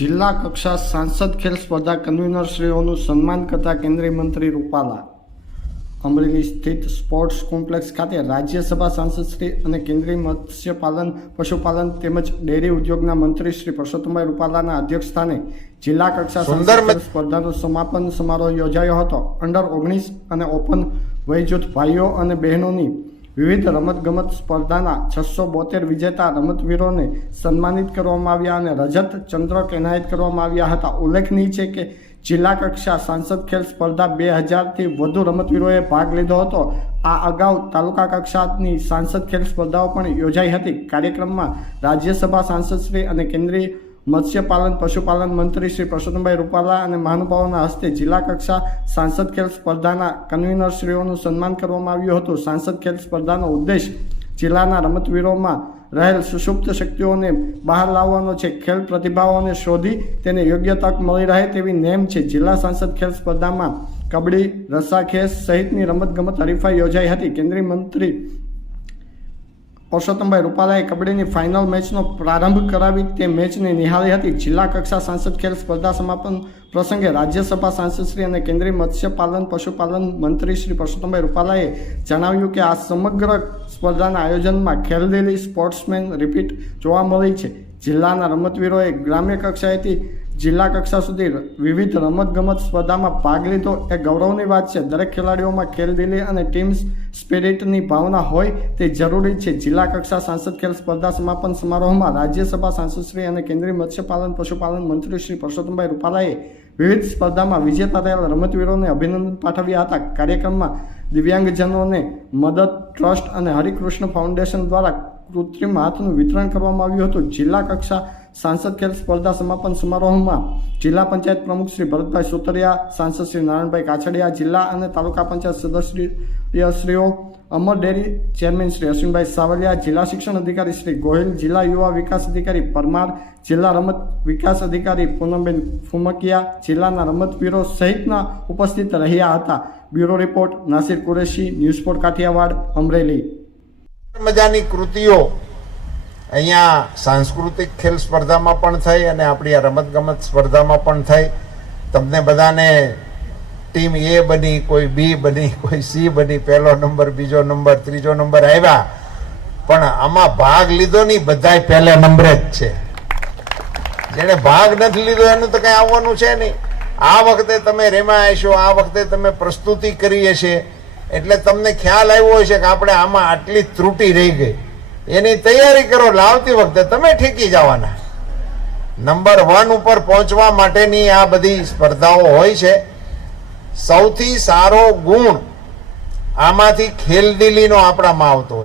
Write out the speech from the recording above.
જિલ્લા કક્ષા સાંસદ ખેલ સ્પર્ધા કન્વીનરશ્રીઓનું સન્માન કરતા કેન્દ્રીય મંત્રી રૂપાલા અમરેલી સ્થિત સ્પોર્ટ્સ કોમ્પ્લેક્સ ખાતે રાજ્યસભા સાંસદશ્રી અને કેન્દ્રીય મત્સ્યપાલન પશુપાલન તેમજ ડેરી ઉદ્યોગના મંત્રી શ્રી પરસોત્તમભાઈ રૂપાલાના અધ્યક્ષસ્થાને જિલ્લા કક્ષા સાંસદ સ્પર્ધાનો સમાપન સમારોહ યોજાયો હતો। અંડર-19 અને ઓપન વયજૂથ ભાઈઓ અને બહેનોની વિવિધ રમતગમત સ્પર્ધાના 672 વિજેતા રમતવીરોને સન્માનિત કરવામાં આવ્યા અને રજત ચંદ્રક એનાયત કરવામાં આવ્યા હતા। ઉલ્લેખનીય છે કે જિલ્લા કક્ષા સાંસદ ખેલ સ્પર્ધા 2000થી વધુ રમતવીરોએ ભાગ લીધો હતો। આ અગાઉ તાલુકા કક્ષાની સાંસદ ખેલ સ્પર્ધાઓ પણ યોજાઈ હતી। કાર્યક્રમમાં રાજ્યસભા સાંસદશ્રી અને કેન્દ્રીય મત્સ્યપાલન પશુપાલન મંત્રી શ્રી પરસોત્તમભાઈ રૂપાલા અને મહાનુભાવોના હસ્તે જિલ્લા કક્ષા સાંસદ ખેલ સ્પર્ધાના કન્વીનરશ્રીઓનું સન્માન કરવામાં આવ્યું હતું। સાંસદ ખેલ સ્પર્ધાનો ઉદ્દેશ જિલ્લાના રમતવીરોમાં રહેલ સુષુપ્ત શક્તિઓને બહાર લાવવાનો છે। ખેલ પ્રતિભાઓને શોધી તેને યોગ્ય તક મળી રહે તેવી નેમ છે। જિલ્લા સાંસદ ખેલ સ્પર્ધામાં કબડ્ડી, રસ્સાખેંચ સહિતની રમતગમત હરીફાઈ યોજાઈ હતી। કેન્દ્રીય મંત્રી પરસોત્તમભાઈ રૂપાલાએ કબડ્ડીની ફાઇનલ મેચનો પ્રારંભ કરાવી તે મેચને નિહાળી હતી। જિલ્લા કક્ષા સાંસદ ખેલ સ્પર્ધા સમાપન પ્રસંગે રાજ્યસભા સાંસદશ્રી અને કેન્દ્રીય મત્સ્યપાલન પશુપાલન મંત્રી શ્રી પરસોત્તમભાઈ રૂપાલાએ જણાવ્યું કે આ સમગ્ર સ્પર્ધાના આયોજનમાં ખેલદિલી સ્પોર્ટ્સમેન રિપીટ જોવા મળી છે। જિલ્લાના રમતવીરોએ ગ્રામ્ય કક્ષાએથી જિલ્લા કક્ષા સુધી વિવિધ રમતગમત સ્પર્ધામાં ભાગ લીધો એ ગૌરવની વાત છે। દરેક ખેલાડીઓમાં ખેલદિલી અને ટીમ સ્પિરિટની ભાવના હોય તે જરૂરી છે। જિલ્લા કક્ષા સાંસદ ખેલ સ્પર્ધા સમાપન સમારોહમાં રાજ્યસભા સાંસદશ્રી અને કેન્દ્રીય મત્સ્યપાલન પશુપાલન મંત્રી શ્રી પરસોત્તમભાઈ રૂપાલાએ વિવિધ સ્પર્ધામાં વિજેતા થયેલા રમતવીરોને અભિનંદન પાઠવ્યા હતા। કાર્યક્રમમાં દિવ્યાંગજનોને મદદ ટ્રસ્ટ અને હરિકૃષ્ણ ફાઉન્ડેશન દ્વારા કૃત્રિમ હાથનું વિતરણ કરવામાં આવ્યું હતું। જિલ્લા કક્ષા સાંસદ ખેલ સ્પર્ધા સમાપન સમારોહમાં જિલ્લા પંચાયત પ્રમુખ શ્રી ભરતભાઈ સુતરિયા, સાંસદ શ્રી નારાયણભાઈ કાછડિયા, જિલ્લા અને તાલુકા પંચાયત સદસ્યશ્રીઓ, અમર ડેરી ચેરમેન શ્રી અશ્વિનભાઈ સાવલિયા, જિલ્લા શિક્ષણ અધિકારી શ્રી ગોહિલ, જિલ્લા યુવા વિકાસ અધિકારી પરમાર, જિલ્લા રમત વિકાસ અધિકારી પૂનમબેન ફુમકિયા, જિલ્લાના રમતવીરો સહિતના ઉપસ્થિત રહ્યા હતા। Bureau report Nasir Qureshi, news sport Kathiawad, Amreli. મજાની કૃતિઓ અહીંયા સાંસ્કૃતિક ખેલ સ્પર્ધામાં પણ થઈ અને આપણી આ રમતગમત સ્પર્ધામાં પણ થઈ। તમને બધાને ટીમ એ બની, કોઈ બી બની, કોઈ સી બની, પહેલો નંબર, બીજો નંબર, ત્રીજો નંબર આવ્યા, પણ આમાં ભાગ લીધો નહીં બધાય પહેલા નંબરે જ છે। જેને ભાગ નથી લીધો એનું તો કઈ આવવાનું છે નહીં। આ વખતે તમે રેમાં હશો, આ વખતે તમે પ્રસ્તુતિ કરી હશે, એટલે તમને ખ્યાલ આવ્યો હશે કે આપણે આમાં આટલી ત્રુટી રહી ગઈ, એની તૈયારી કરો, લાવતી વખતે તમે ઠેકી જવાના। નંબર 1 ઉપર પહોંચવા માટેની આ બધી સ્પર્ધાઓ હોય છે। સૌથી સારો ગુણ આમાંથી ખેલદિલીનો આપણામાં આવતો હોય।